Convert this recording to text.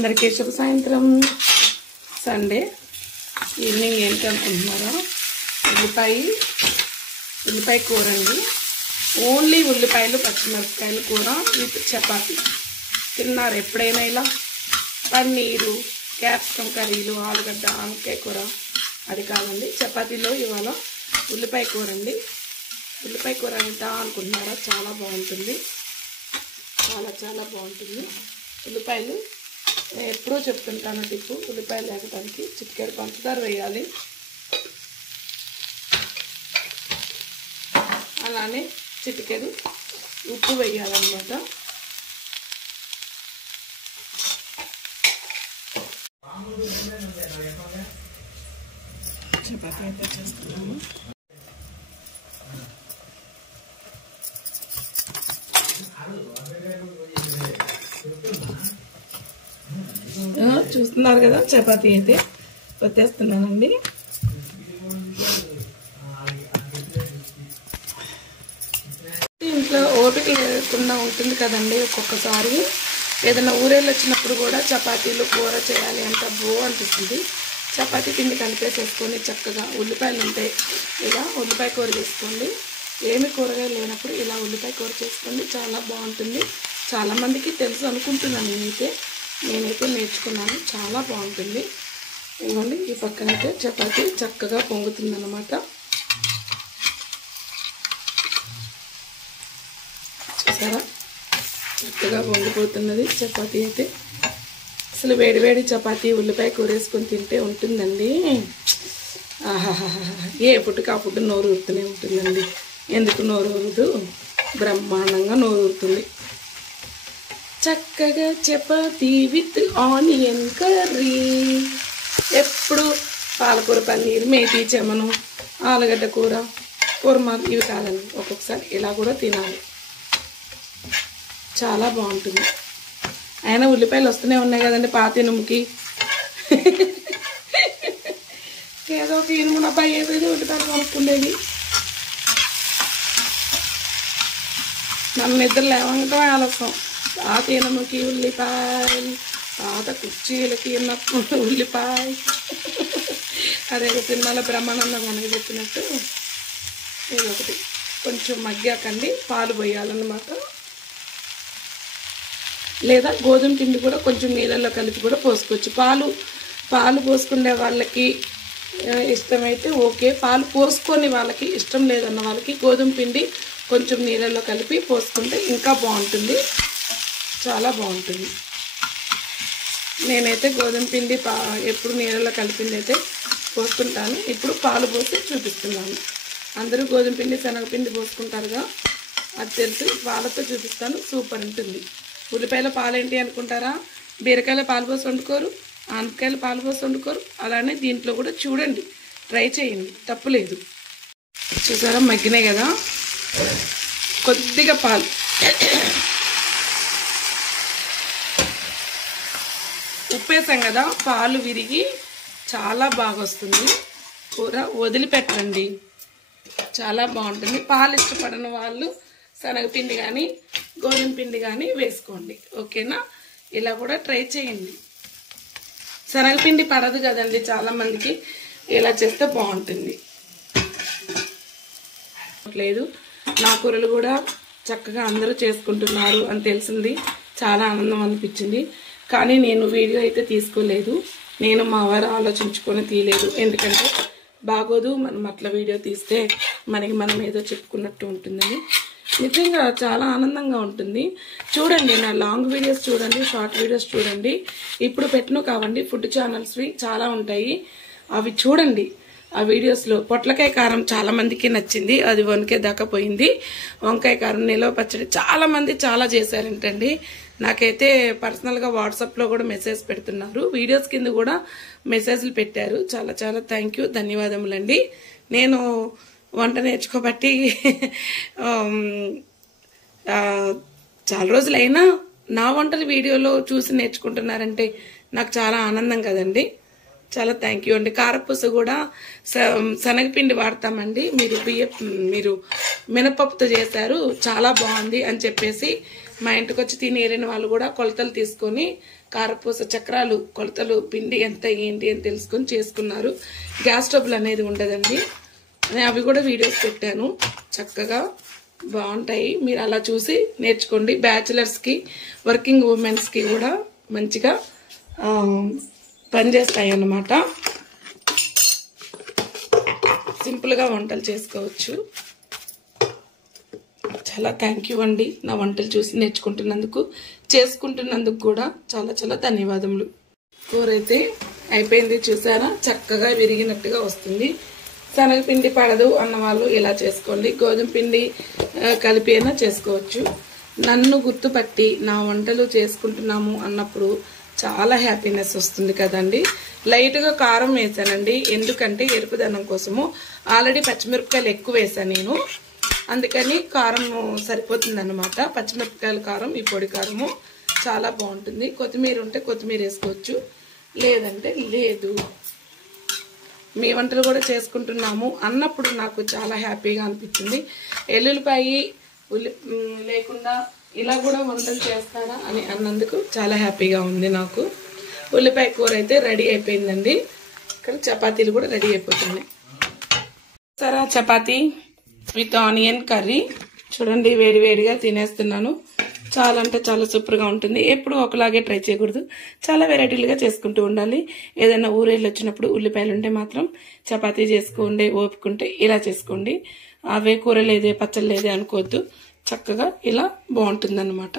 అందరికీ శుభ సాయంత్రం. సండే ఈవినింగ్ ఏంటి అనుకుంటున్నారా? ఉల్లిపాయ కూర అండి. ఓన్లీ ఉల్లిపాయలు పచ్చిమిరపకాయలు కూర విత్ చపాతి. తిన్నారు ఎప్పుడైనా ఇలా? పన్నీరు, క్యాప్సికమ్ కర్రీలు, ఆలుగడ్డ, ఆనపకాయ కూర అది కాదండి. చపాతీలో ఇవాళ ఉల్లిపాయ కూర అండి. ఉల్లిపాయ కూర ఎంత అనుకుంటున్నారా? చాలా బాగుంటుంది, చాలా బాగుంటుంది. ఉల్లిపాయలు ఎప్పుడూ చెప్తుంటాను టిప్పు, ఉల్లిపాయలు లేకడానికి చిటికెడు పంచదార వేయాలి. అలానే చిటికెడు ఉప్పు వేయాలన్నమాట. చపాతీ అయితే చేస్తున్నాము. చూస్తున్నారు కదా, చపాతీ అయితే వచ్చేస్తున్నానండి. ఇంట్లో ఓపిక లేకుండా ఉంటుంది కదండి. ఒక్కొక్కసారి ఏదైనా ఊరేళ్ళు వచ్చినప్పుడు కూడా చపాతీలు కూర చేయాలి అంటే అనిపిస్తుంది. చపాతీ పిండి కలిపేసేసుకొని చక్కగా ఉల్లిపాయలు ఉంటాయి, ఇలా ఉల్లిపాయ కూర చేసుకోండి. ఏమి కూరగాయలు లేనప్పుడు ఇలా ఉల్లిపాయ కూర చేసుకోండి, చాలా బాగుంటుంది. చాలామందికి తెలుసు అనుకుంటున్నాను, నేనైతే నేర్చుకున్నాను, చాలా బాగుంటుంది. ఇవ్వండి, ఈ పక్కనైతే చపాతీ చక్కగా పొంగుతుంది అన్నమాట. చూసారా, చక్కగా పొంగిపోతున్నది చపాతీ అయితే. అసలు వేడివేడి చపాతీ ఉల్లిపాయ కూర వేసుకొని తింటే ఉంటుందండి. ఆహాహా, ఏ ఫుడ్కి ఆ ఫుడ్ నోరు ఊరుతూనే ఉంటుందండి. ఎందుకు నోరు ఊరదు? బ్రహ్మాండంగా నోరు ఊరుతుంది. చక్కగా చపాతీ విత్ ఆనియన్ కర్రీ. ఎప్పుడు పాలకూర, పన్నీర్, మేతి, చెమను, ఆలుగడ్డ కూర, కుర్మా ఇవి కాదండి. ఒక్కొక్కసారి ఇలా కూడా తినాలి, చాలా బాగుంటుంది. అయినా ఉల్లిపాయలు వస్తూనే ఉన్నాయి కదండి పాత ఇనుముకి. ఏదో ఒక ఇనుము అబ్బాయి ఏదో ఉల్లిపాయలు కొనుక్కుండేది. నన్ను నిద్ర లేవటం ఆలస్యం. పాత ఇనుముకి ఉల్లిపాయలు, పాత కుర్చీలకి ఉల్లిపాయ. అదే సినిమాలో బ్రహ్మానందం మనకి చెప్పినట్టు ఇదొకటి. కొంచెం మగ్గాకండి పాలు పోయాలన్నమాట. లేదా గోధుమ పిండి కూడా కొంచెం నీళ్ళల్లో కలిపి కూడా పోసుకోవచ్చు. పాలు పోసుకునే వాళ్ళకి ఇష్టమైతే ఓకే. పాలు పోసుకొని వాళ్ళకి ఇష్టం లేదన్న వాళ్ళకి గోధుమ పిండి కొంచెం నీళ్ళల్లో కలిపి పోసుకుంటే ఇంకా బాగుంటుంది, చాలా బాగుంటుంది. నేనైతే గోధుమ పిండి ఎప్పుడు నీళ్ళలో కలిపింది అయితే పోసుకుంటాను. ఇప్పుడు పాలు పోసి చూపిస్తున్నాను. అందరూ గోధుమ పిండి, శనగపిండి పోసుకుంటారుగా, అది తెలిసి పాలతో చూపిస్తాను. సూపర్ ఉంటుంది. ఉల్లిపాయల పాలు ఏంటి అనుకుంటారా? బీరకాయల పాలు పోసి వండుకోరు, ఆనపకాయల పాలు పోసి వండుకోరు. అలానే దీంట్లో కూడా చూడండి, ట్రై చేయండి, తప్పులేదు. చూసారా, మగ్గినాయి కదా. కొద్దిగా పాలు, ఉప్పేసాం కదా, పాలు విరిగి చాలా బాగా వస్తుంది కూర. వదిలిపెట్టండి, చాలా బాగుంటుంది. పాలు ఇష్టపడని వాళ్ళు శనగపిండి కానీ గోధుమ పిండి కానీ వేసుకోండి, ఓకేనా? ఇలా కూడా ట్రై చేయండి. శనగపిండి పడదు కదండి చాలామందికి, ఇలా చేస్తే బాగుంటుంది. లేదు, నా కూరలు కూడా చక్కగా అందరూ చేసుకుంటున్నారు అని తెలిసింది, చాలా ఆనందం అనిపించింది. కానీ నేను వీడియో అయితే తీసుకోలేదు, నేను మా వారు ఆలోచించుకొని తీయలేదు. ఎందుకంటే బాగోదు మనం అట్లా వీడియో తీస్తే, మనం ఏదో చెప్పుకున్నట్టు ఉంటుందని. నిజంగా చాలా ఆనందంగా ఉంటుంది. చూడండి, నా లాంగ్ వీడియోస్ చూడండి, షార్ట్ వీడియోస్ చూడండి. ఇప్పుడు పెట్టను కావండి, ఫుడ్ ఛానల్స్వి చాలా ఉంటాయి, అవి చూడండి. ఆ వీడియోస్లో పొట్లకాయ కారం చాలా మందికి నచ్చింది, అది 1K దాకా పోయింది. వంకాయ కారం, నిలవ పచ్చడి చాలామంది చాలా చేశారంటండి. నాకైతే పర్సనల్గా వాట్సాప్లో కూడా మెసేజ్ పెడుతున్నారు, వీడియోస్ కింద కూడా మెసేజ్లు పెట్టారు. చాలా చాలా థ్యాంక్ యూ, ధన్యవాదములండి. నేను వంట నేర్చుకోబట్టి చాలా రోజులైనా నా వంటలు వీడియోలో చూసి నేర్చుకుంటున్నారంటే నాకు చాలా ఆనందం కదండి. చాలా థ్యాంక్ యూ అండి. కారపూస కూడా శనగపిండి వాడతామండి, మీరు మినపప్పుతో చేశారు, చాలా బాగుంది అని చెప్పేసి మా ఇంటికి వచ్చి తినేరిన వాళ్ళు కూడా కొలతలు తీసుకొని కారపూస చక్రాలు కొలతలు పిండి ఎంత ఏంటి అని తెలుసుకొని చేసుకున్నారు. గ్యాస్ స్టవ్లు అనేది ఉండదండి. నేను అవి కూడా వీడియోస్ పెట్టాను, చక్కగా బాగుంటాయి. మీరు అలా చూసి నేర్చుకోండి. బ్యాచిలర్స్కి, వర్కింగ్ ఉమెన్స్కి కూడా మంచిగా పనిచేస్తాయి అన్నమాట. సింపుల్గా వంటలు చేసుకోవచ్చు. చాలా థ్యాంక్ యూ అండి, నా వంటలు చూసి నేర్చుకుంటున్నందుకు, చేసుకుంటున్నందుకు కూడా చాలా చాలా ధన్యవాదములు. కూర అయితే అయిపోయింది, చూసారా చక్కగా విరిగినట్టుగా వస్తుంది. శనగపిండి పడదు అన్న వాళ్ళు ఇలా చేసుకోండి, గోధుమ పిండి కలిపి అయినా చేసుకోవచ్చు. నన్ను గుర్తుపట్టి నా వంటలు చేసుకుంటున్నాము అన్నప్పుడు చాలా హ్యాపీనెస్ వస్తుంది కదండి. లైట్గా కారం వేసానండి, ఎందుకంటే ఎరుపుదనం కోసము. ఆల్రెడీ పచ్చిమిరపకాయలు ఎక్కువ వేసాను నేను, అందుకని కారం సరిపోతుంది అన్నమాట. పచ్చిమిరపకాయల కారం, ఈ పొడి కారము చాలా బాగుంటుంది. కొత్తిమీర ఉంటే కొత్తిమీర వేసుకోవచ్చు, లేదంటే లేదు. మీ వంటలు కూడా చేసుకుంటున్నాము అన్నప్పుడు నాకు చాలా హ్యాపీగా అనిపించింది. ఎల్లుల్లిపాయి లేకుండా ఇలా కూడా వంటలు చేస్తారా అని అన్నందుకు చాలా హ్యాపీగా ఉంది నాకు. ఉల్లిపాయ కూర అయితే రెడీ అయిపోయిందండి. ఇక్కడ చపాతీలు కూడా రెడీ అయిపోతున్నాయి. సరే, చపాతీ విత్ ఆనియన్ కర్రీ చూడండి, వేడివేడిగా తినేస్తున్నాను. చాలా అంటే చాలా సూపర్గా ఉంటుంది. ఎప్పుడు ఒకలాగే ట్రై చేయకూడదు, చాలా వెరైటీలుగా చేసుకుంటూ ఉండాలి. ఏదైనా ఊరేళ్ళు వచ్చినప్పుడు ఉల్లిపాయలు ఉంటే మాత్రం చపాతీ చేసుకోండి, ఓపుకుంటే ఇలా చేసుకోండి. అవే కూర లేదే పచ్చళ్ళు లేదే అనుకోవద్దు, చక్కగా ఇలా బాగుంటుంది అన్నమాట.